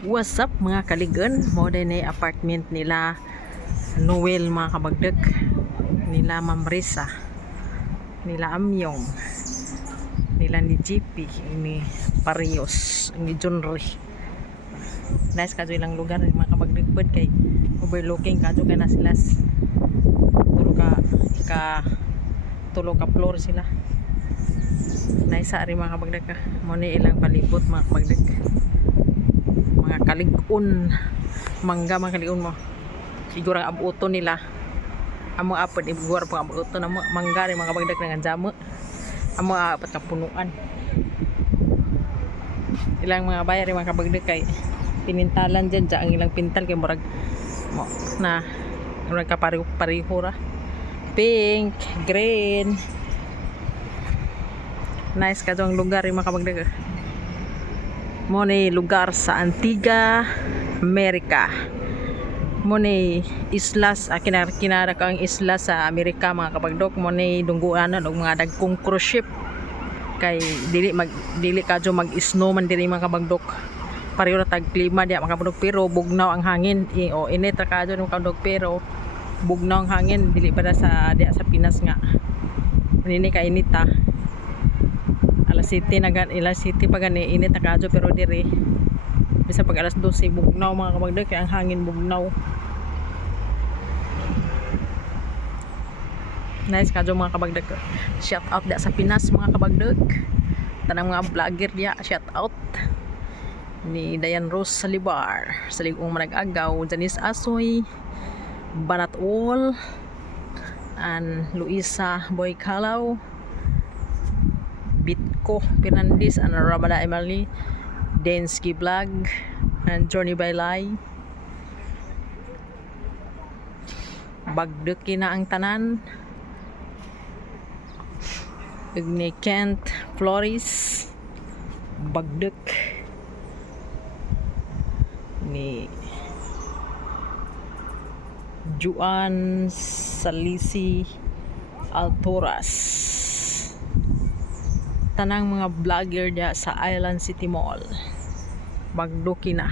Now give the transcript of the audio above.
What's up mga kaligon? Modern na apartment nila Noel mga kabagdek, nila Ma'am Risa, nila Amyong, nila ni GP, ni Parios, ni Junri. Nice kadyo ilang lugar mga kabagdek pod kay overlooking kadyo ka na sila. Tulo ka floor sila. Nice ari mga kabagdek. Mo ni ilang palibot mga kabagdek. Mga kaligon, mangga mga kaligon mo. Siguro ang abuto nila. Amo apod ibugor pang abuto na mangga rin mga kabagdek ng jamo. Amo apat ka punuan. Ilang mga bayar rin mga kabagdek kay pinintalan dyan ang ilang pintal kay murag mo na murag ka pariho ra. Pink, green. Nice ka ang lugar rin mga kabagdek. Mo ni lugar sa Antigua, Amerika. Mo ni islas, kinara kang isla sa Amerika mga kabagdok. Mo ni dungguanan og mga dagkong cruise ship. Kay dili kadyo mag-snow man diri mga kabagdok. Pareho ra tag klima diya mga kabagdok pero bugnaw ang hangin. O init ra kadyo mga kabagdok pero bugnaw ang hangin dili para sa diya sa Pinas nga. Nini ka init ta. Alas 7 na ilas 7 pa gani init na kadyo pero diri bisa pag alas 12 bugnaw mga kabagdek kay ang hangin bugnaw. Nice kadyo mga kabagdek. Shout out da sa Pinas mga kabagdek. Tanang mga vlogger dia shout out. Ni Dayan Rose Salibar, Saligong Manag-agaw, Janice Asoy, Banat All, and Luisa Boy Calaw, Bitko Fernandez, and Ramada Emily, Densky Vlog, and Journey by Lai. Bagdeki na ang tanan. Ni Kent Flores, Bagdek. Ni Juan Salisi Alturas. Tanang mga vlogger dia sa Island City Mall. Bagdoki na.